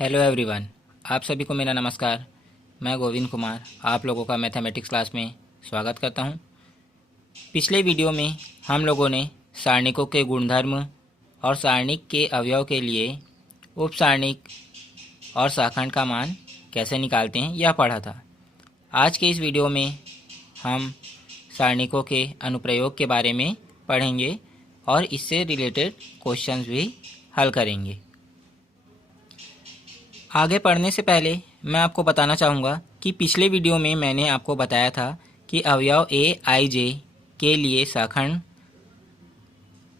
Hello everyone, आप सभी को मेरा नमस्कार। मैं गोविंद कुमार आप लोगों का मैथमेटिक्स क्लास में स्वागत करता हूं। पिछले वीडियो में हम लोगों ने सारणिकों के गुणधर्म और सारणिक के अवयव के लिए उपसारणिक और शाखांश का मान कैसे निकालते हैं यह पढ़ा था। आज के इस वीडियो में हम सारणिकों के अनुप्रयोग के बारे में पढ़ेंगे और इससे रिलेटेड क्वेश्चंस भी हल करेंगे। आगे पढ़ने से पहले मैं आपको बताना चाहूँगा कि पिछले वीडियो में मैंने आपको बताया था कि अवयव ए आई जे के लिए शाखांश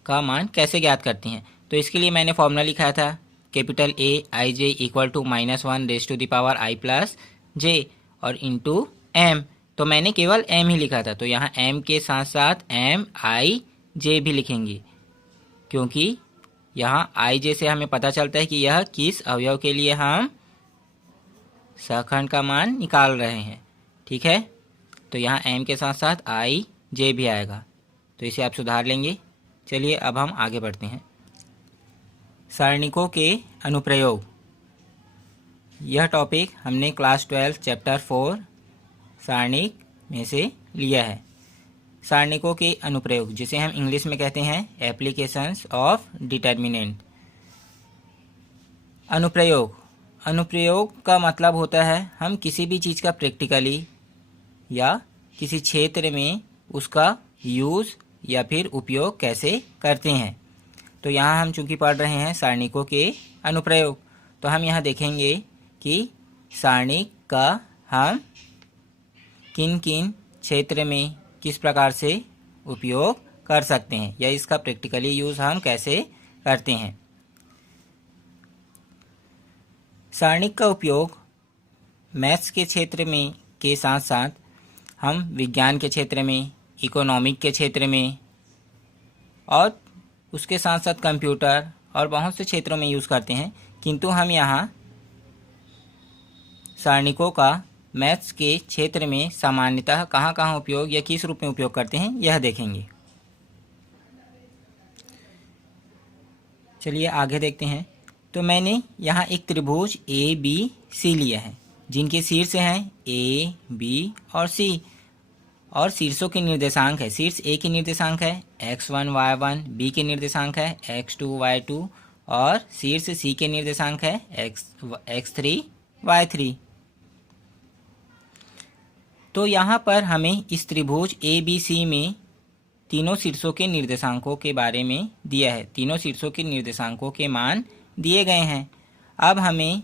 का मान कैसे ज्ञात करते हैं। तो इसके लिए मैंने फॉर्मूला लिखा था capital A I J equal to -1 raise to the power I plus J और इंटू एम। तो मैंने केवल एम ही लिखा था, तो यहाँ एम के साथ साथ एम आई जे भी लिखेंगे, क्योंकि यहाँ आई जे से हमें पता चलता है कि यह किस अवयव के लिए हम शाखांश का मान निकाल रहे हैं। ठीक है, तो यहाँ एम के साथ साथ आई जे भी आएगा, तो इसे आप सुधार लेंगे। चलिए अब हम आगे बढ़ते हैं। सारणिकों के अनुप्रयोग, यह टॉपिक हमने क्लास 12 चैप्टर 4 सारणिक में से लिया है। सारणिकों के अनुप्रयोग, जिसे हम इंग्लिश में कहते हैं एप्लीकेशंस ऑफ डिटर्मिनेंट। अनुप्रयोग का मतलब होता है हम किसी भी चीज़ का प्रैक्टिकली या किसी क्षेत्र में उसका यूज़ या फिर उपयोग कैसे करते हैं। तो यहाँ हम चूँकि पढ़ रहे हैं सारणिकों के अनुप्रयोग, तो हम यहाँ देखेंगे कि सारणिक का हम किन किन क्षेत्र में किस प्रकार से उपयोग कर सकते हैं या इसका प्रैक्टिकली यूज़ हम कैसे करते हैं। सारणिक का उपयोग मैथ्स के क्षेत्र में के साथ साथ हम विज्ञान के क्षेत्र में, इकोनॉमिक के क्षेत्र में और उसके साथ साथ कंप्यूटर और बहुत से क्षेत्रों में यूज़ करते हैं। किंतु हम यहाँ सारणिकों का मैथ्स के क्षेत्र में सामान्यतः कहाँ कहाँ उपयोग या किस रूप में उपयोग करते हैं यह देखेंगे। चलिए आगे देखते हैं। तो मैंने यहाँ एक त्रिभुज ए बी सी लिया है, जिनके शीर्ष हैं ए बी और सी, और शीर्षों के निर्देशांक है। शीर्ष ए के निर्देशांक है x1 y1, बी के निर्देशांक है x2 y2 और शीर्ष सी के निर्देशांक है x3 y3। तो यहाँ पर हमें इस त्रिभुज ए बी सी में तीनों शीर्षों के निर्देशांकों के बारे में दिया है। तीनों शीर्षों के निर्देशांकों के मान दिए गए हैं। अब हमें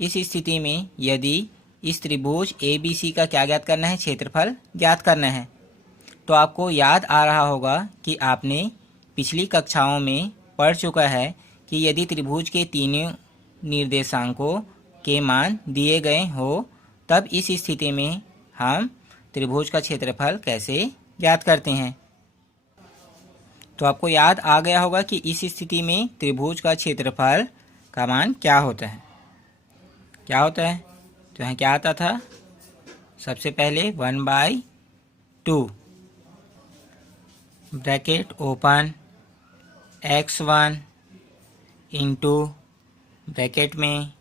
इस स्थिति में यदि इस त्रिभुज ए बी सी का क्या ज्ञात करना है, क्षेत्रफल ज्ञात करना है, तो आपको याद आ रहा होगा कि आपने पिछली कक्षाओं में पढ़ चुका है कि यदि त्रिभुज के तीनों निर्देशांकों के मान दिए गए हो, तब इस स्थिति में हम त्रिभुज का क्षेत्रफल कैसे ज्ञात करते हैं। तो आपको याद आ गया होगा कि इस स्थिति में त्रिभुज का क्षेत्रफल का मान क्या होता है। क्या होता है, तो यहाँ क्या आता था, सबसे पहले 1/2 bracket open x1 into bracket में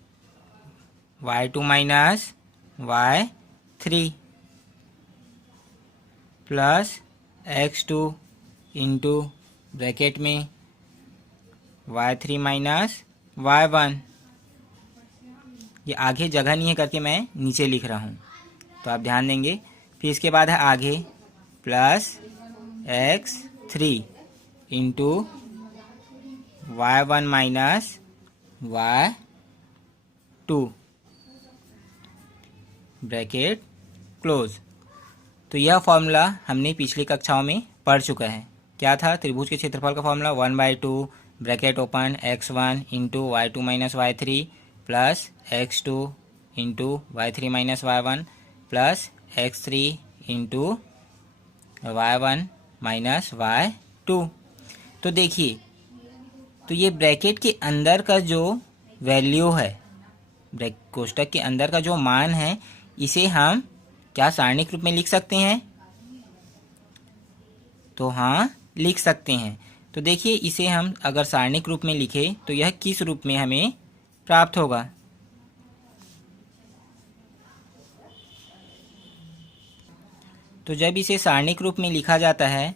y2 minus y3 plus x2 into bracket में y3 माइनस y1। ये आगे जगह नहीं है करके मैं नीचे लिख रहा हूँ, तो आप ध्यान देंगे। फिर इसके बाद है आगे plus x3 into y1 minus y2 bracket close. तो यह फॉर्मूला हमने पिछली कक्षाओं में पढ़ चुका है। क्या था, त्रिभुज के क्षेत्रफल का formula 1/2 bracket open x1 into y2 minus y3 plus x2 into y3 minus y1 plus x3 into y1 minus y2। तो देखिए, तो ये ब्रैकेट के अंदर का जो वैल्यू है, कोष्टक के अंदर का जो मान है, इसे हम क्या सारणिक रूप में लिख सकते हैं। तो हाँ, लिख सकते हैं। तो देखिए, इसे हम अगर सारणिक रूप में लिखें तो यह किस रूप में हमें प्राप्त होगा। तो जब इसे सारणिक रूप में लिखा जाता है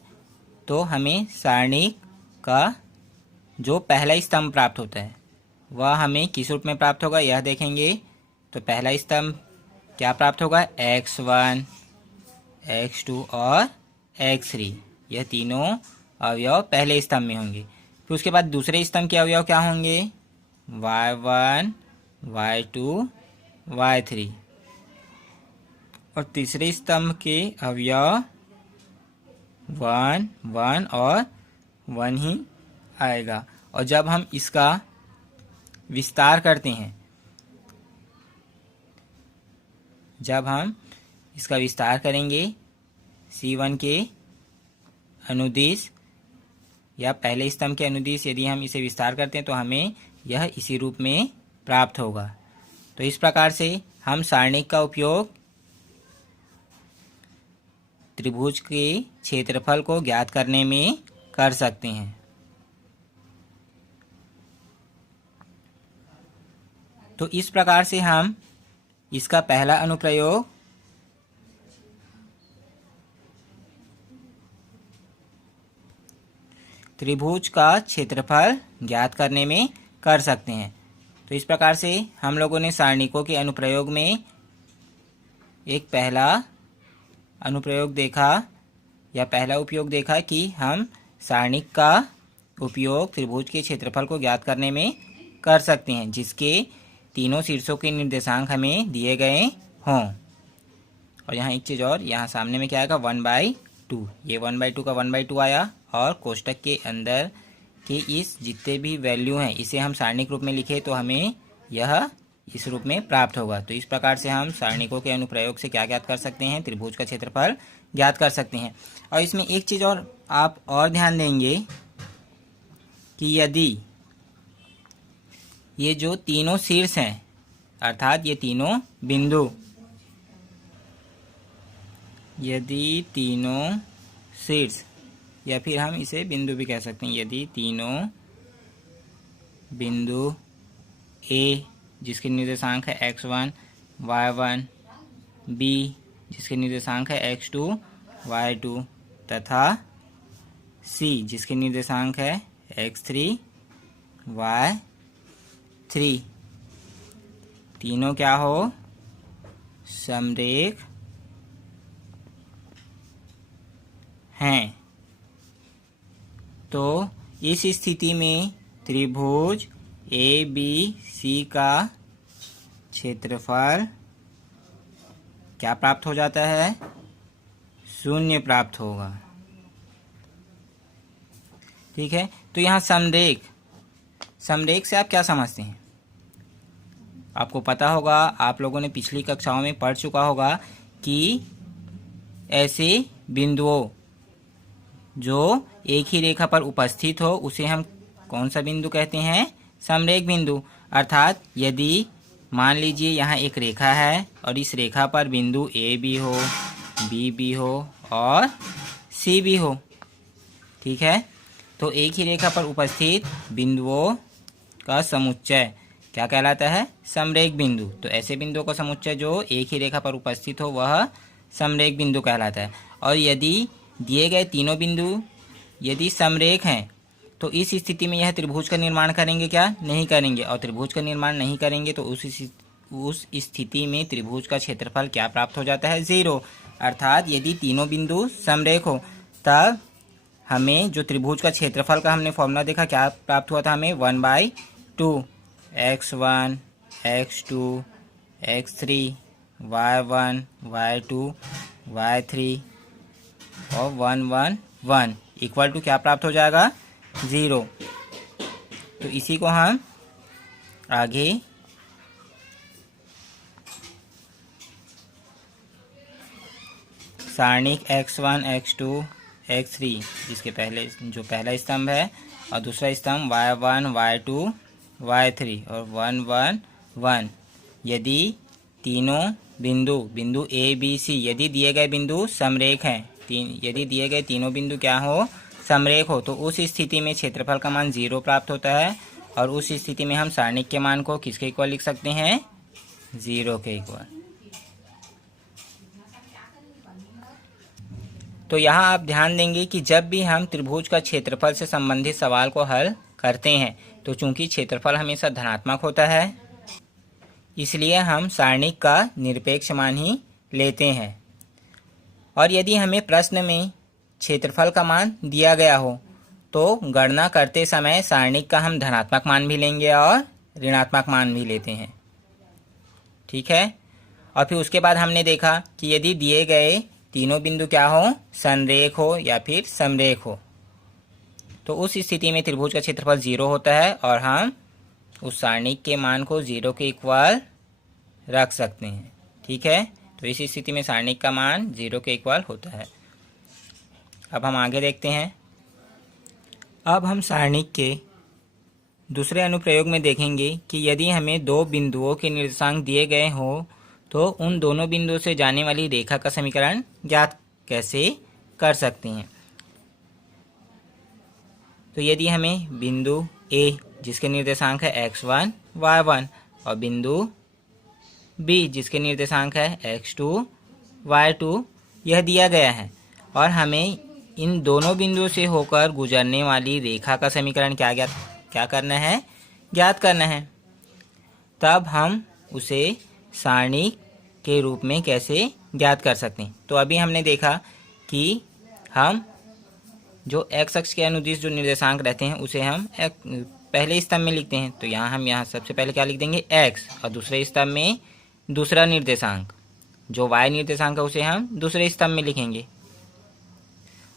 तो हमें सारणिक का जो पहला स्तंभ प्राप्त होता है वह हमें किस रूप में प्राप्त होगा यह देखेंगे। तो पहला स्तंभ क्या प्राप्त होगा, x1, x2 और x3, यह तीनों अवयव पहले स्तंभ में होंगे। फिर उसके बाद दूसरे स्तंभ के अवयव क्या होंगे, y1, y2, y3, और तीसरे स्तंभ के अवयव 1, 1 और 1 ही आएगा। और जब हम इसका विस्तार करते हैं, जब हम इसका विस्तार करेंगे C1 के अनुदिश या पहले स्तंभ के अनुदिश यदि हम इसे विस्तार करते हैं तो हमें यह इसी रूप में प्राप्त होगा। तो इस प्रकार से हम सारणिक का उपयोग त्रिभुज के क्षेत्रफल को ज्ञात करने में कर सकते हैं। तो इस प्रकार से हम इसका पहला अनुप्रयोग त्रिभुज का क्षेत्रफल ज्ञात करने में कर सकते हैं। तो इस प्रकार से हम लोगों ने सारणिकों के अनुप्रयोग में एक पहला अनुप्रयोग देखा या पहला उपयोग देखा कि हम सारणिक का उपयोग त्रिभुज के क्षेत्रफल को ज्ञात करने में कर सकते हैं जिसके तीनों शीर्षों के निर्देशांक हमें दिए गए हों। और यहाँ एक चीज़ और, यहाँ सामने में क्या आएगा 1/2, ये 1/2 का 1/2 आया और कोष्टक के अंदर के इस जितने भी वैल्यू हैं इसे हम सारणिक रूप में लिखे तो हमें यह इस रूप में प्राप्त होगा। तो इस प्रकार से हम सारणिकों के अनुप्रयोग से क्या ज्ञात कर सकते हैं, त्रिभुज का क्षेत्रफल ज्ञात कर सकते हैं। और इसमें एक चीज़ और आप और ध्यान देंगे कि यदि ये जो तीनों शीर्ष हैं अर्थात ये तीनों बिंदु, यदि तीनों शीर्ष या फिर हम इसे बिंदु भी कह सकते हैं, यदि तीनों बिंदु A जिसके निर्देशांक है x1, y1, B जिसके निर्देशांक है x2, y2 तथा C जिसके निर्देशांक है x3, y3, तीनों क्या हो, समरेख हैं। तो इस स्थिति में त्रिभुज ABC का क्षेत्रफल क्या प्राप्त हो जाता है, 0 प्राप्त होगा। ठीक है। तो यहाँ समरेख, समरेख से आप क्या समझते हैं, आपको पता होगा, आप लोगों ने पिछली कक्षाओं में पढ़ चुका होगा कि ऐसे बिंदुओं जो एक ही रेखा पर उपस्थित हो उसे हम कौन सा बिंदु कहते हैं, समरेख बिंदु। अर्थात यदि मान लीजिए यहाँ एक रेखा है और इस रेखा पर बिंदु A भी हो, B भी हो और C भी हो, ठीक है, तो एक ही रेखा पर उपस्थित बिंदुओं का समुच्चय क्या कहलाता है, समरेख बिंदु। तो ऐसे बिंदुओं का समुच्चय जो एक ही रेखा पर उपस्थित हो वह समरेख बिंदु कहलाता है। और यदि दिए गए तीनों बिंदु यदि समरेख हैं तो इस स्थिति में यह त्रिभुज का निर्माण करेंगे क्या, नहीं करेंगे। और त्रिभुज का निर्माण नहीं करेंगे तो उस स्थिति में त्रिभुज का क्षेत्रफल क्या प्राप्त हो जाता है, 0। अर्थात यदि तीनों बिंदु समरेख हो तब हमें जो त्रिभुज का क्षेत्रफल का हमने फॉर्मूला देखा क्या प्राप्त हुआ था, हमें 1/2 x1, x2, x3, y1, y2, y3 और 1, 1, 1 इक्वल टू क्या प्राप्त हो जाएगा, 0। तो इसी को हम आगे सारणिक x1, x2, x3 जिसके पहले जो पहला स्तंभ है और दूसरा स्तंभ y1, y2, y3 और 1, 1, 1 यदि तीनों बिंदु A, B, C यदि दिए गए बिंदु समरेख हैं, यदि दिए गए तीनों बिंदु क्या हो, समरेख हो, तो उस स्थिति में क्षेत्रफल का मान 0 प्राप्त होता है। और उस स्थिति में हम सारणिक के मान को किसके इक्वल लिख सकते हैं, 0 के इक्वल। तो यहाँ आप ध्यान देंगे कि जब भी हम त्रिभुज का क्षेत्रफल से संबंधित सवाल को हल करते हैं तो चूंकि क्षेत्रफल हमेशा धनात्मक होता है, इसलिए हम सारणिक का निरपेक्ष मान ही लेते हैं। और यदि हमें प्रश्न में क्षेत्रफल का मान दिया गया हो तो गणना करते समय सारणिक का हम धनात्मक मान भी लेंगे और ऋणात्मक मान भी लेते हैं। ठीक है। और फिर उसके बाद हमने देखा कि यदि दिए गए तीनों बिंदु क्या हो, संरेख हो या फिर समरेख हो, तो उस स्थिति में त्रिभुज का क्षेत्रफल 0 होता है और हम उस सारणिक के मान को 0 के इक्वल रख सकते हैं। ठीक है। तो इस स्थिति में सारणिक का मान 0 के इक्वल होता है। अब हम आगे देखते हैं। अब हम सारणिक के दूसरे अनुप्रयोग में देखेंगे कि यदि हमें दो बिंदुओं के निर्देशांक दिए गए हो तो उन दोनों बिंदुओं से जाने वाली रेखा का समीकरण ज्ञात कैसे कर सकते हैं। तो यदि हमें बिंदु A जिसके निर्देशांक है x1, y1 और बिंदु B जिसके निर्देशांक है x2, y2 यह दिया गया है और हमें इन दोनों बिंदुओं से होकर गुजरने वाली रेखा का समीकरण क्या करना है, ज्ञात करना है। तब हम उसे सारणी के रूप में कैसे ज्ञात कर सकते हैं। तो अभी हमने देखा कि हम जो x अक्ष के अनुदिश जो निर्देशांक रहते हैं उसे हम पहले स्तंभ में लिखते हैं। तो हम यहाँ सबसे पहले क्या लिख देंगे, x, और दूसरे स्तंभ में दूसरा निर्देशांक जो y निर्देशांक है उसे हम दूसरे स्तंभ में लिखेंगे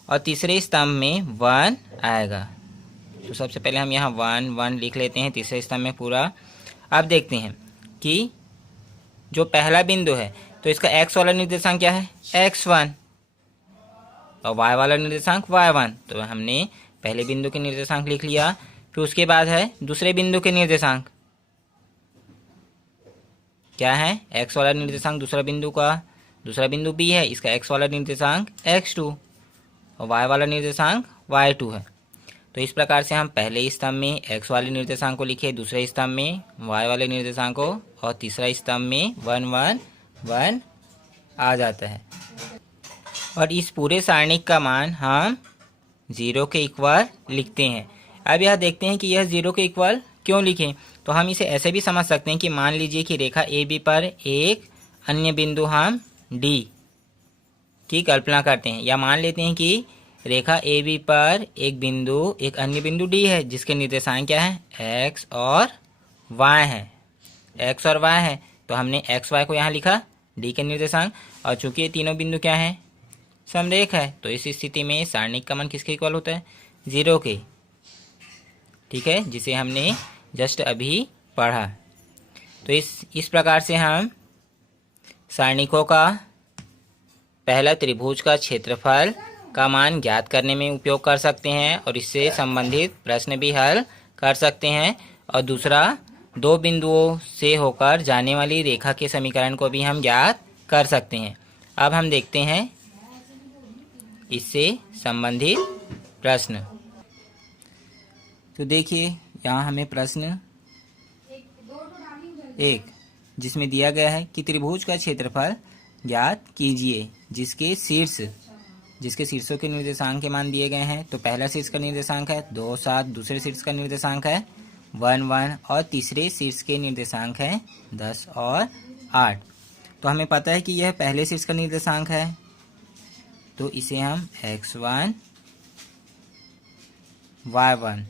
और तीसरे स्तंभ में 1 आएगा। तो सबसे पहले हम यहाँ 1 1 लिख लेते हैं तीसरे स्तंभ में पूरा। अब देखते हैं कि जो पहला बिंदु है तो इसका x वाला निर्देशांक क्या है, x1, और y वाला निर्देशांक y1। तो हमने पहले बिंदु के निर्देशांक लिख लिया। फिर उसके बाद है दूसरे बिंदु के निर्देशांक क्या है, x वाला निर्देशांक दूसरा बिंदु B है, इसका x वाला निर्देशांक x2 और y वाला निर्देशांक y2 है। तो इस प्रकार से हम पहले स्तंभ में x वाले निर्देशांक को लिखे, दूसरे स्तंभ में y वाले निर्देशांक को, और तीसरा स्तंभ में 1 1 1 आ जाता है। और इस पूरे सारणिक का मान हम 0 के इक्वल लिखते हैं। अब यह देखते हैं कि यह 0 के इक्वल क्यों लिखें। तो हम इसे ऐसे भी समझ सकते हैं कि मान लीजिए कि रेखा AB पर एक अन्य बिंदु हम D की कल्पना करते हैं, या मान लेते हैं कि रेखा AB पर एक अन्य बिंदु D है जिसके निर्देशांक क्या है, x और y है। तो हमने x y को यहाँ लिखा D के निर्देशांक, और चूंकि ये तीनों बिंदु क्या हैं, समरेख है, तो इस स्थिति में सारणिक का मान किसके इक्वल होता है, 0 के। ठीक है, जिसे हमने जस्ट अभी पढ़ा। तो इस प्रकार से हम सारणिकों का पहला त्रिभुज का क्षेत्रफल का मान ज्ञात करने में उपयोग कर सकते हैं और इससे संबंधित प्रश्न भी हल कर सकते हैं। और दूसरा, दो बिंदुओं से होकर जाने वाली रेखा के समीकरण को भी हम ज्ञात कर सकते हैं। अब हम देखते हैं इससे संबंधित प्रश्न। तो देखिए यहाँ हमें प्रश्न 1 जिसमें दिया गया है कि त्रिभुज का क्षेत्रफल ज्ञात कीजिए जिसके शीर्षों के निर्देशांक के मान दिए गए हैं। तो पहला शीर्ष का निर्देशांक है 2 7, दूसरे शीर्ष का निर्देशांक है 1 1 और तीसरे शीर्ष के निर्देशांक है 10 और 8। तो हमें पता है कि यह पहले शीर्ष का निर्देशांक है, तो इसे हम x1 y1,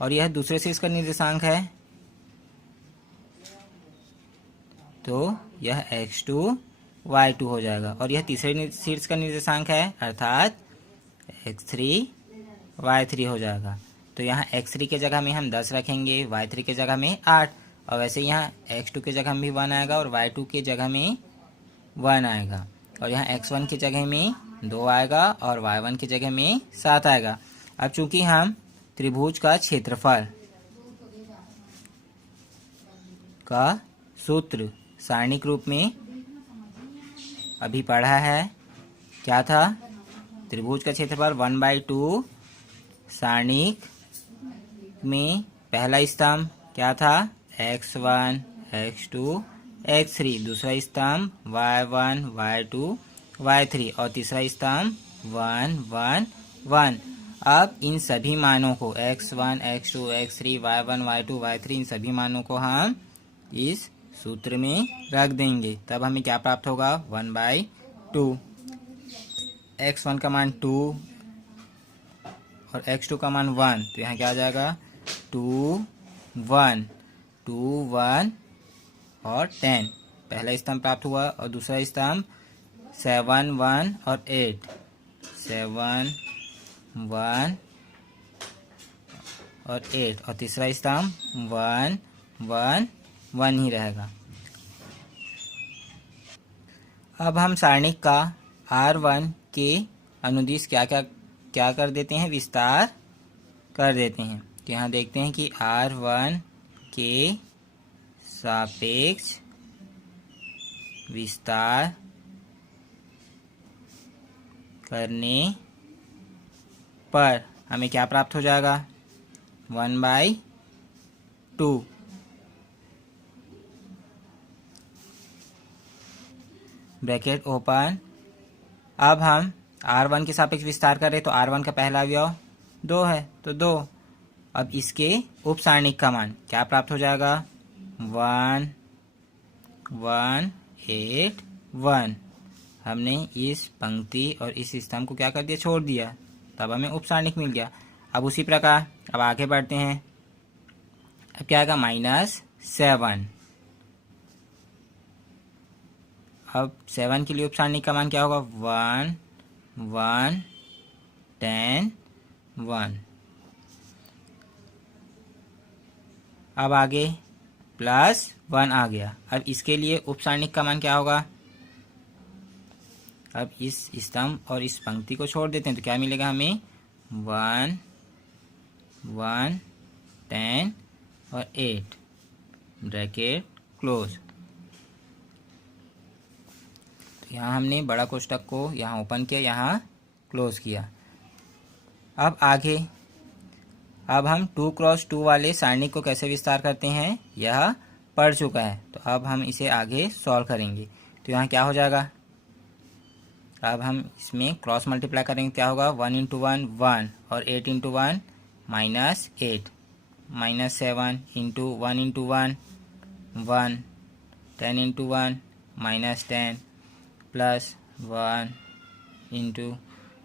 और यह दूसरे शीर्ष का निर्देशांक है, तो यह x2 y2 हो जाएगा। और यह तीसरे शीर्ष का निर्देशांक है अर्थात x3 y3 हो जाएगा। तो यहाँ x3 के जगह में हम 10 रखेंगे, y3 के जगह में 8, और वैसे यहाँ x2 के जगह में भी 1 आएगा और y2 के जगह में 1 आएगा, और यहाँ x1 की जगह में 2 आएगा और y1 की जगह में 7 आएगा। अब चूंकि हम त्रिभुज का क्षेत्रफल का सूत्र सारणिक रूप में अभी पढ़ा है, क्या था, त्रिभुज का क्षेत्रफल 1/2, सारणिक में पहला स्तंभ क्या था, x1 x2 x3, दूसरा स्तंभ y1 y2 y3 और तीसरा स्तंभ 1 1 1। अब इन सभी मानों को x1 x2 x3 y1 y2 y3 इन सभी मानों को हम इस सूत्र में रख देंगे। तब हमें क्या प्राप्त होगा 1/2। x1 का मान 2 और x2 का मान 1, तो यहाँ क्या आ जाएगा 2 1 2 1 और 10। पहला स्तंभ प्राप्त हुआ और दूसरा स्तंभ 7 1 और 8, 7 1 और 8 और तीसरा स्तंभ 1 1 1 ही रहेगा। अब हम सारणिक का R1 के अनुदिश क्या कर देते हैं, विस्तार कर देते हैं। तो यहाँ देखते हैं कि R1 के सापेक्ष विस्तार करने पर हमें क्या प्राप्त हो जाएगा 1/2। Bracket open. अब हम R1 के सापेक्ष विस्तार करें तो R1 का पहला अवयव 2 है, तो 2। अब इसके उप सारणिक का मान क्या प्राप्त हो जाएगा 1 1 8 1। हमने इस पंक्ति और इस स्तंभ को क्या कर दिया, छोड़ दिया, तब हमें उप सारणिक मिल गया। अब उसी प्रकार अब आगे बढ़ते हैं। अब क्या आएगा -7। अब 7 के लिए उप सारणिक का मान क्या होगा 1 1 10 1। अब आगे +1 आ गया। अब इसके लिए उप सारणिक का मान क्या होगा, अब इस स्तंभ और इस पंक्ति को छोड़ देते हैं तो क्या मिलेगा हमें 1 1 10 और 8 ब्रैकेट क्लोज। तो यहाँ हमने बड़ा कोष्ठक को यहाँ ओपन किया, यहाँ क्लोज किया। अब आगे अब हम 2 क्रॉस 2 वाले सारणी को कैसे विस्तार करते हैं यह पढ़ चुका है, तो अब हम इसे आगे सॉल्व करेंगे। तो यहाँ क्या हो जाएगा, अब हम इसमें क्रॉस मल्टीप्लाई करेंगे, क्या होगा 1 × 1 1 और 8 × 1 -8 -7 × 1 × 1 1 10 × 1 -10 प्लस 1 इंटू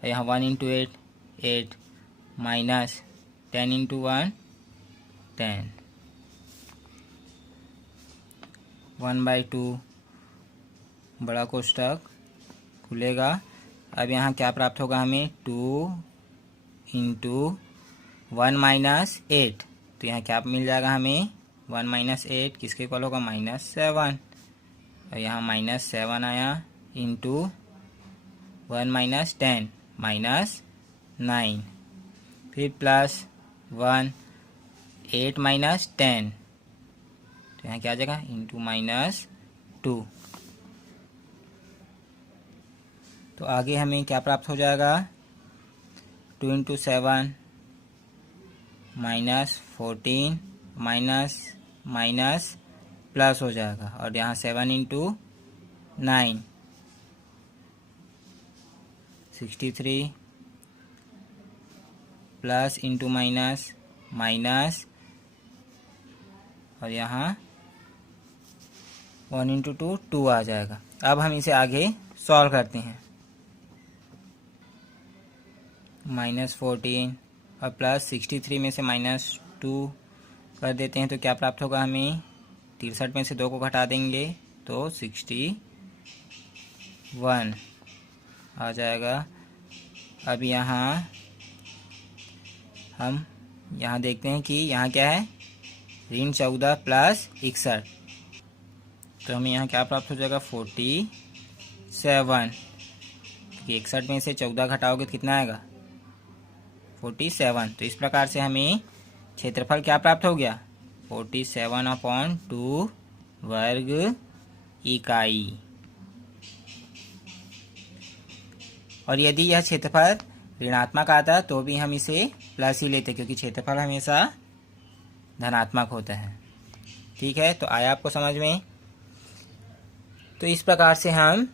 यहाँ 1 × 8 8 माइनस 10 × 1 10 1/2 बड़ा कोष्ठक खुलेगा। अब यहाँ क्या प्राप्त होगा हमें 2 × 1 - 8, तो यहाँ क्या मिल जाएगा हमें 1 - 8 किसके इक्वल होगा -7, और यहाँ -7 आया इंटू 1 - 10 -9, फिर +1 8 - 10, तो यहाँ क्या आ जाएगा इंटू -2। तो आगे हमें क्या प्राप्त हो जाएगा 2 × 7 -14 माइनस प्लस हो जाएगा, और यहाँ 7 × 9 63 प्लस इंटू माइनस माइनस, और यहाँ 1 × 2 2 आ जाएगा। अब हम इसे आगे सॉल्व करते हैं। -14 और +63 में से -2 कर देते हैं तो क्या प्राप्त होगा हमें 63 में से 2 को घटा देंगे तो 61 आ जाएगा। अब यहाँ हम देखते हैं कि यहाँ क्या है ऋण 14 + 61, तो हमें यहाँ क्या प्राप्त हो जाएगा 47, क्योंकि 61 में से 14 घटाओगे तो कितना आएगा 47। तो इस प्रकार से हमें क्षेत्रफल क्या प्राप्त हो गया 47/2 वर्ग इकाई। और यदि यह क्षेत्रफल ऋणात्मक आता तो भी हम इसे प्लस ही लेते, क्योंकि क्षेत्रफल हमेशा धनात्मक होता है। ठीक है, तो आया आपको समझ में। तो इस प्रकार से हम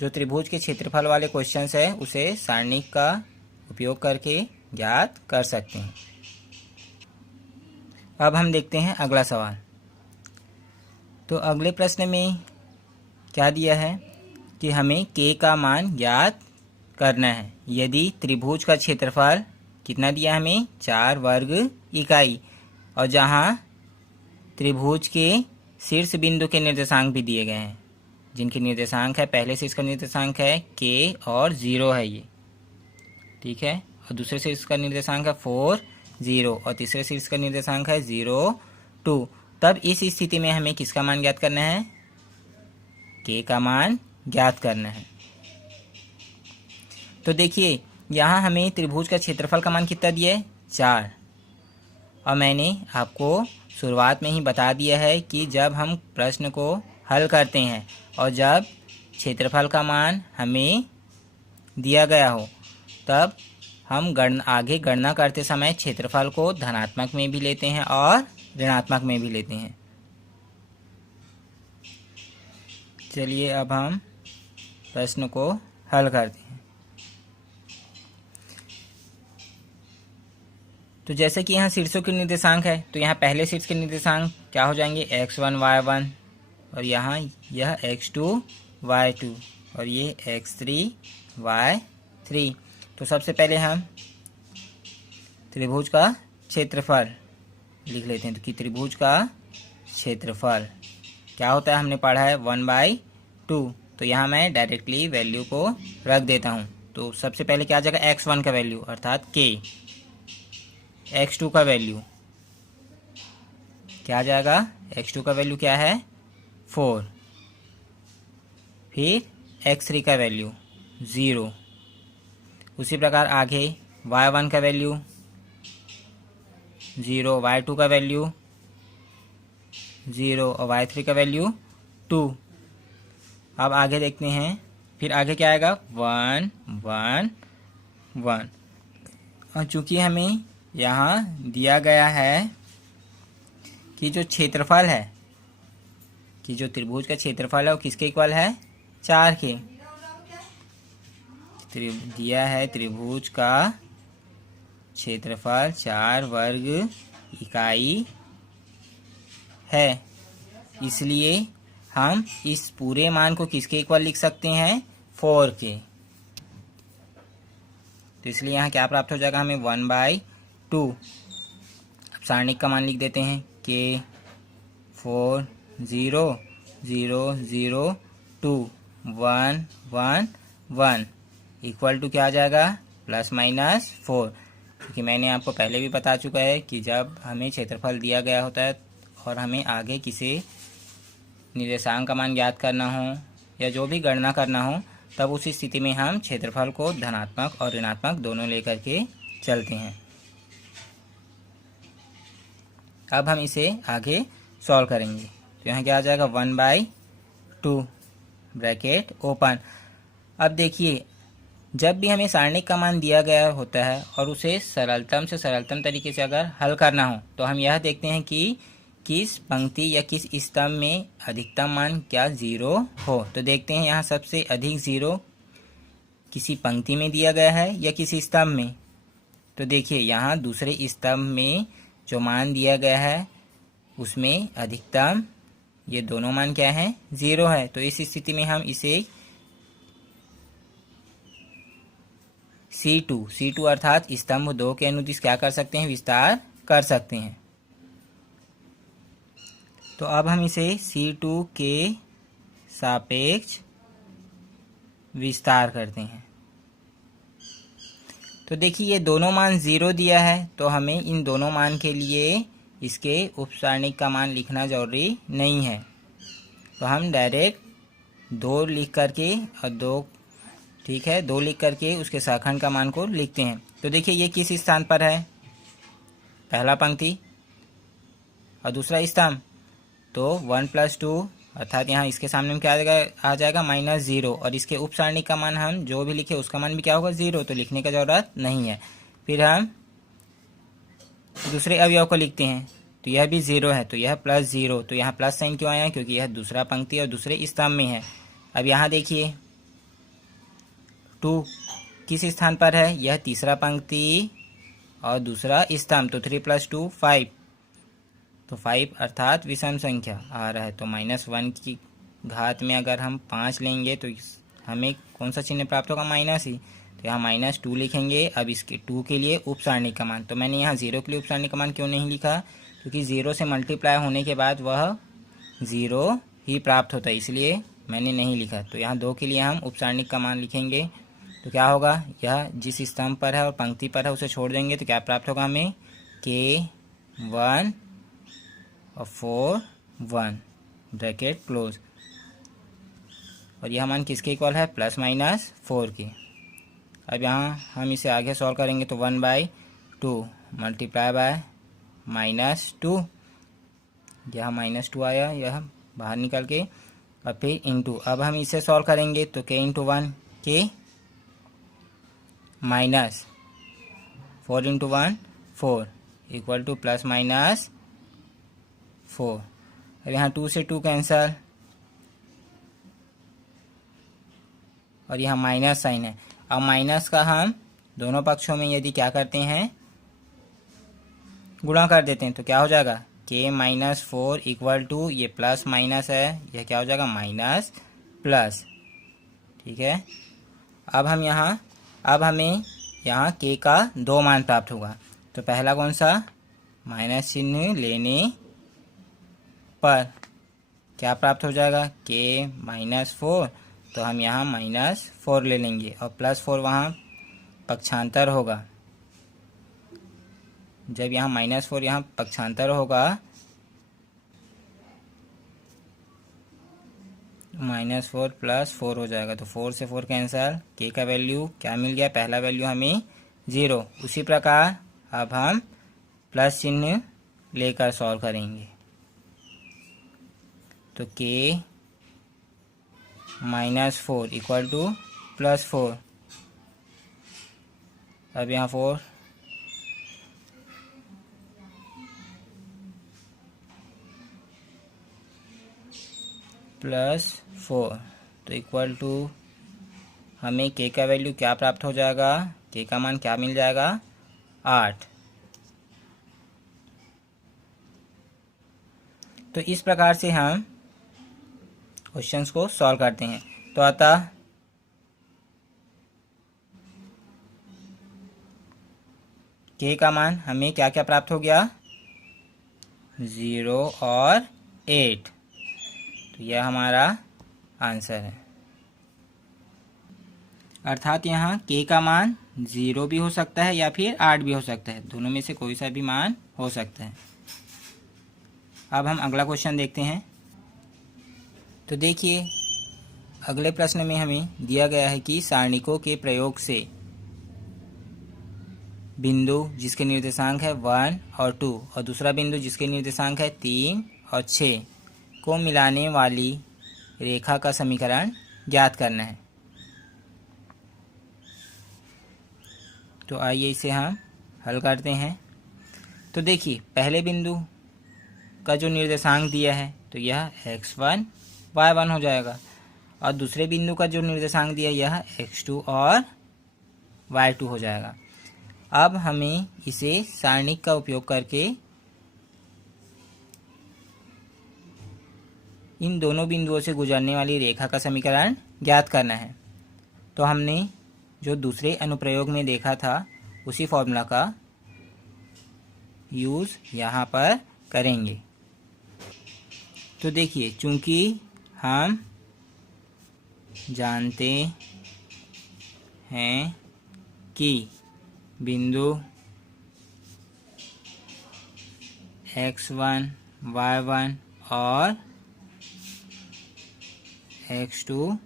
जो त्रिभुज के क्षेत्रफल वाले क्वेश्चंस है उसे सारणिक का उपयोग करके ज्ञात कर सकते हैं। अब हम देखते हैं अगला सवाल। तो अगले प्रश्न में क्या दिया है कि हमें k का मान ज्ञात करना है यदि त्रिभुज का क्षेत्रफल कितना दिया हमें 4 वर्ग इकाई, और जहां त्रिभुज के शीर्ष बिंदु के निर्देशांक भी दिए गए हैं, जिनके निर्देशांक है, पहले शीर्ष का निर्देशांक है k और 0 है ये, ठीक है, और दूसरे शीर्ष का निर्देशांक है 4 0 और तीसरे शीर्ष का निर्देशांक है 0 2। तब इस स्थिति में हमें किसका मान ज्ञात करना है? k का मान ज्ञात करना है। तो देखिए यहाँ हमें त्रिभुज का क्षेत्रफल का मान कितना दिया है? 4। और मैंने आपको शुरुआत में ही बता दिया है कि जब हम प्रश्न को हल करते हैं और जब क्षेत्रफल का मान हमें दिया गया हो तब हम आगे गणना करते समय क्षेत्रफल को धनात्मक में भी लेते हैं और ऋणात्मक में भी लेते हैं। चलिए अब हम प्रश्न को हल करते हैं। तो जैसे कि यहाँ शीर्षों के निर्देशांक है तो यहाँ पहले शीर्ष के निर्देशांक क्या हो जाएंगे? x1 y1, और यहाँ यह x2 y2 और ये x3 y3। तो सबसे पहले हम त्रिभुज का क्षेत्रफल लिख लेते हैं। तो कि त्रिभुज का क्षेत्रफल क्या होता है हमने पढ़ा है 1/2। तो यहाँ मैं डायरेक्टली वैल्यू को रख देता हूँ। तो सबसे पहले क्या आ जाएगा? x1 का वैल्यू अर्थात k, x2 का वैल्यू क्या आ जाएगा? x2 का वैल्यू क्या है? 4। फिर x3 का वैल्यू 0। उसी प्रकार आगे y1 का वैल्यू 0, y2 का वैल्यू 0 और y3 का वैल्यू 2। अब आगे देखते हैं, फिर आगे क्या आएगा? 1 1 1। और चूंकि हमें यहाँ दिया गया है कि जो क्षेत्रफल है, कि जो त्रिभुज का क्षेत्रफल है वो किसके इक्वल है? 4 के। दिया है त्रिभुज का क्षेत्रफल 4 वर्ग इकाई है, इसलिए हम इस पूरे मान को किसके इक्वल लिख सकते हैं? 4 के। तो इसलिए यहाँ क्या प्राप्त हो जाएगा हमें? 1/2। अब सारणिक का मान लिख देते हैं k 4 0 0 0 2 1 1 1 इक्वल टू क्या आ जाएगा? ±4। क्योंकि मैंने आपको पहले भी बता चुका है कि जब हमें क्षेत्रफल दिया गया होता है और हमें आगे किसी निर्देशांक का मान ज्ञात करना हो या जो भी गणना करना हो तब उस स्थिति में हम क्षेत्रफल को धनात्मक और ऋणात्मक दोनों लेकर के चलते हैं। अब हम इसे आगे सॉल्व करेंगे। तो यहाँ क्या आ जाएगा? 1/2 ब्रैकेट ओपन। अब देखिए जब भी हमें सारणिक का मान दिया गया होता है और उसे सरलतम से सरलतम तरीके से अगर हल करना हो तो हम यह देखते हैं कि किस पंक्ति या किस स्तंभ में अधिकतम मान क्या 0 हो। तो देखते हैं यहाँ सबसे अधिक 0 किसी पंक्ति में दिया गया है या किसी स्तंभ में। तो देखिए यहाँ दूसरे स्तंभ में जो मान दिया गया है उसमें अधिकतम ये दोनों मान क्या है? 0 है। तो इस स्थिति में हम इसे C2 अर्थात स्तंभ 2 के अनुदिश क्या कर सकते हैं? विस्तार कर सकते हैं। तो अब हम इसे C2 के सापेक्ष विस्तार करते हैं। तो देखिए ये दोनों मान 0 दिया है तो हमें इन दोनों मान के लिए इसके उपसारणिक का मान लिखना जरूरी नहीं है। तो हम डायरेक्ट 2 लिख करके और 2 ठीक है 2 लिख करके उसके शाखंड का मान को लिखते हैं। तो देखिए ये किस स्थान पर है? पहला पंक्ति और दूसरा स्तंभ। तो 1 + 2 अर्थात यहाँ इसके सामने में क्या आ जाएगा? -0 और इसके उपसारणिक का मान हम जो भी लिखे उसका मान भी क्या होगा? 0। तो लिखने का ज़रूरत नहीं है। फिर हम दूसरे अवयव को लिखते हैं। तो यह भी 0 है, तो यह +0। तो यहाँ प्लस साइन क्यों आया? क्योंकि यह दूसरा पंक्ति और दूसरे स्तंभ में है। अब यहाँ देखिए 2 किस स्थान पर है? यह तीसरा पंक्ति और दूसरा स्तंभ। तो 3 + 2 5, तो 5 अर्थात विषम संख्या आ रहा है। तो -1 की घात में अगर हम 5 लेंगे तो हमें कौन सा चिन्ह प्राप्त होगा? माइनस ही। तो यहाँ -2 लिखेंगे। अब इसके 2 के लिए उप सारणी का मान, तो मैंने यहाँ 0 के लिए उप सारणी का मान क्यों नहीं लिखा? क्योंकि 0 से मल्टीप्लाई होने के बाद वह 0 ही प्राप्त होता है, इसलिए मैंने नहीं लिखा। तो यहाँ 2 के लिए हम उप सारणी का मान लिखेंगे। तो क्या होगा? यह जिस स्तंभ पर है और पंक्ति पर है उसे छोड़ देंगे तो क्या प्राप्त होगा हमें? K1 और 4 1 ब्रैकेट क्लोज। और यह मान किसके इक्वल है? +-4 के। अब यहाँ हम इसे आगे सॉल्व करेंगे तो 1/2 मल्टीप्लाई बाय -2, यह -2 आया, यह बाहर निकल के। और फिर इंटू, अब हम इसे सॉल्व करेंगे तो k × 1 k -4 × 1 4 इक्वल टू +-4। अब यहाँ 2 से 2 कैंसल और यहाँ माइनस साइन है। अब माइनस का हम दोनों पक्षों में यदि क्या करते हैं? गुणा कर देते हैं तो क्या हो जाएगा? k - 4 इक्वल टू, ये प्लस माइनस है, यह क्या हो जाएगा? Minus plus. ठीक है। अब हमें यहाँ k का 2 मान प्राप्त होगा। तो पहला कौन सा? माइनस चिन्ह लेने पर क्या प्राप्त हो जाएगा? k - 4, तो हम यहाँ -4 ले लेंगे और +4 वहाँ पक्षांतर होगा। जब यहाँ -4 यहाँ पक्षांतर होगा, -4 +4 हो जाएगा। तो 4 से 4 कैंसल, k का वैल्यू क्या मिल गया? पहला वैल्यू हमें 0। उसी प्रकार अब हम प्लस चिन्ह लेकर सॉल्व करेंगे। तो k -4 इक्वल टू +4। अब यहाँ 4 + 4 तो इक्वल टू हमें k का वैल्यू क्या प्राप्त हो जाएगा? k का मान क्या मिल जाएगा? 8। तो इस प्रकार से हम क्वेश्चंस को सॉल्व करते हैं। तो अतः k का मान हमें क्या क्या प्राप्त हो गया? 0 और 8। तो यह हमारा आंसर है। अर्थात यहाँ k का मान 0 भी हो सकता है या फिर 8 भी हो सकता है, दोनों में से कोई सा भी मान हो सकता है। अब हम अगला क्वेश्चन देखते हैं। तो देखिए अगले प्रश्न में हमें दिया गया है कि सारणिकों के प्रयोग से बिंदु जिसके निर्देशांक है 1 और 2 और दूसरा बिंदु जिसके निर्देशांक है 3 और 6 को मिलाने वाली रेखा का समीकरण ज्ञात करना है। तो आइए इसे हम हल करते हैं। तो देखिए पहले बिंदु का जो निर्देशांक दिया है तो यह x1 y1 हो जाएगा और दूसरे बिंदु का जो निर्देशांक दिया यह x2 और y2 हो जाएगा। अब हमें इसे सारणिक का उपयोग करके इन दोनों बिंदुओं से गुजरने वाली रेखा का समीकरण ज्ञात करना है। तो हमने जो दूसरे अनुप्रयोग में देखा था उसी फॉर्मूला का यूज़ यहाँ पर करेंगे। तो देखिए चूंकि हम जानते हैं कि बिंदु x1 y1 और x2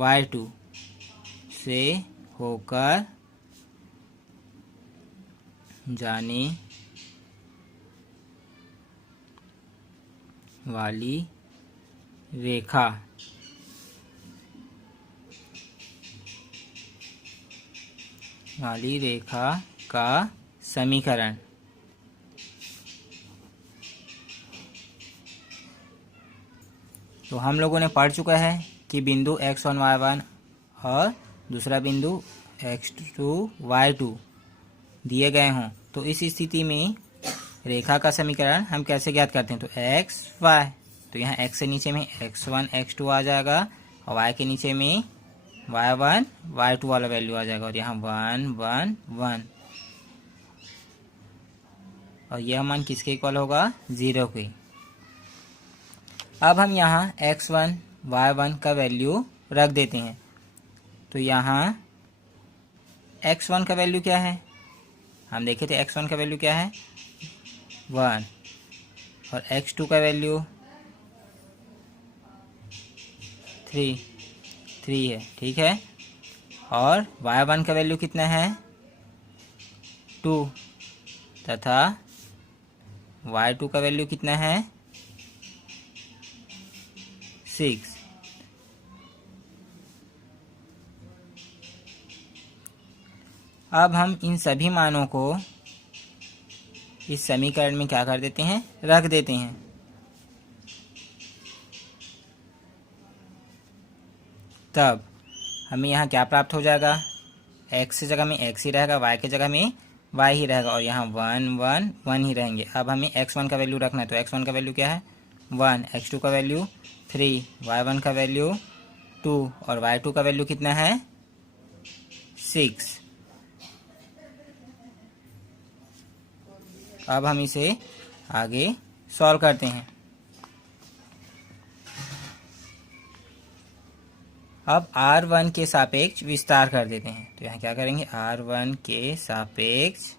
y2 से होकर जाने वाली रेखा का समीकरण तो हम लोगों ने पढ़ चुका है कि बिंदु x1 y1 और दूसरा बिंदु x2 y2 दिए गए हों तो इस स्थिति में रेखा का समीकरण हम कैसे ज्ञात करते हैं। तो x y, तो यहाँ x से नीचे में x1 x2 आ जाएगा और y के नीचे में y1 y2 वाला वैल्यू आ जाएगा और यहाँ 1 1 1 और यह मान किसके इक्वल होगा, 0 के। अब हम यहाँ x1 y1 का वैल्यू रख देते हैं। तो यहाँ x1 का वैल्यू क्या है, हम देखे थे x1 का वैल्यू क्या है 1 और x2 का वैल्यू 3 है, ठीक है। और y1 का वैल्यू कितना है 2 तथा y2 का वैल्यू कितना है 6। अब हम इन सभी मानों को इस समीकरण में क्या कर देते हैं, रख देते हैं। तब हमें यहाँ क्या प्राप्त हो जाएगा, x की जगह में x ही रहेगा, y की जगह में y ही रहेगा और यहाँ 1 1 1 ही रहेंगे। अब हमें x1 का वैल्यू रखना है। तो x1 का वैल्यू क्या है 1, x2 का वैल्यू 3, y1 का वैल्यू 2 और y2 का वैल्यू कितना है 6। अब हम इसे आगे सॉल्व करते हैं। अब r1 के सापेक्ष विस्तार कर देते हैं। तो यहाँ क्या करेंगे, r1 के सापेक्ष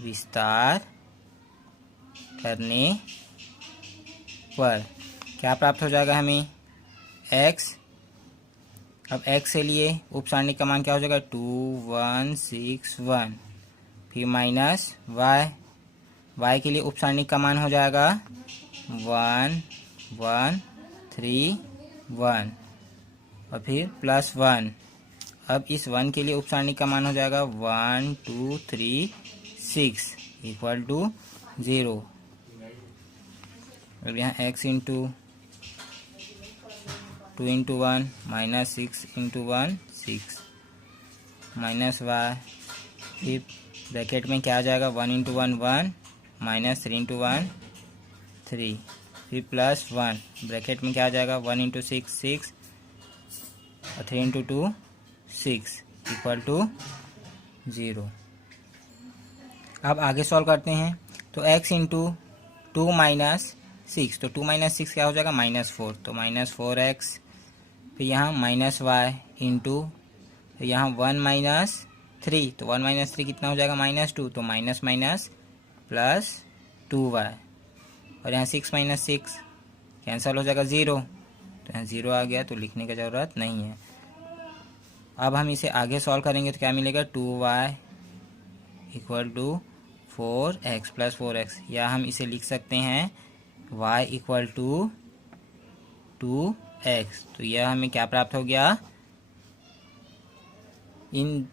विस्तार करने पर क्या प्राप्त हो जाएगा हमें x। अब x से लिए उप सारणी का मान क्या हो जाएगा 2 1 6 1, फिर माइनस y के लिए उप सारणी का मान हो जाएगा 1 1 3 1 और फिर प्लस 1। अब इस 1 के लिए उप सारणी का मान हो जाएगा 1 2 3 6 इक्वल टू 0। और यहाँ x into 2 into 1 minus 6 into 1 6 minus y, फिर ब्रैकेट में क्या आ जाएगा 1 इंटू 1 1 माइनस 3 इंटू 1 3, फिर प्लस 1 ब्रैकेट में क्या आ जाएगा 1 इंटू 6 6 और 3 इंटू 2 6 इक्वल टू 0। अब आगे सॉल्व करते हैं। तो x इंटू 2 माइनस 6, तो 2 माइनस 6 क्या हो जाएगा -4, तो -4x, फिर यहाँ माइनस y इंटू यहाँ 1 माइनस 3, तो 1 माइनस 3 कितना हो जाएगा -2, तो माइनस माइनस प्लस 2y और यहाँ 6 माइनस 6 कैंसिल हो जाएगा 0, तो यहाँ 0 आ गया, तो लिखने की ज़रूरत नहीं है। अब हम इसे आगे सॉल्व करेंगे तो क्या मिलेगा 2y equal to 4x plus 4x, या हम इसे लिख सकते हैं y इक्वल टू 2x। तो यह हमें क्या प्राप्त हो गया, इन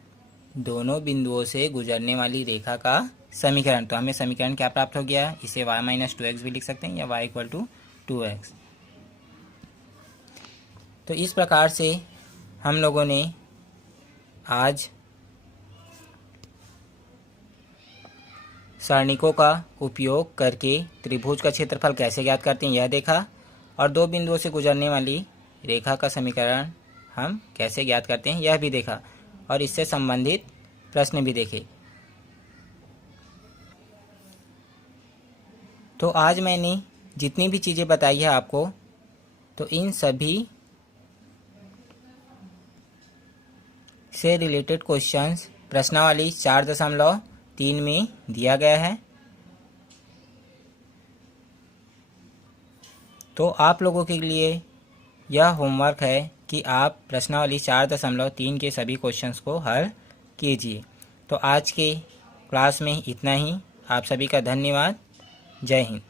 दोनों बिंदुओं से गुजरने वाली रेखा का समीकरण। तो हमें समीकरण क्या प्राप्त हो गया, इसे y माइनस 2x भी लिख सकते हैं या y इक्वल टू 2x। तो इस प्रकार से हम लोगों ने आज सारणिकों का उपयोग करके त्रिभुज का क्षेत्रफल कैसे ज्ञात करते हैं यह देखा, और दो बिंदुओं से गुजरने वाली रेखा का समीकरण हम कैसे ज्ञात करते हैं यह भी देखा, और इससे संबंधित प्रश्न भी देखे। तो आज मैंने जितनी भी चीज़ें बताई है आपको, तो इन सभी से रिलेटेड क्वेश्चंस प्रश्नावली 4.3 में दिया गया है। तो आप लोगों के लिए यह होमवर्क है कि आप प्रश्नावली 4.3 के सभी क्वेश्चंस को हल कीजिए। तो आज के क्लास में इतना ही। आप सभी का धन्यवाद। जय हिंद।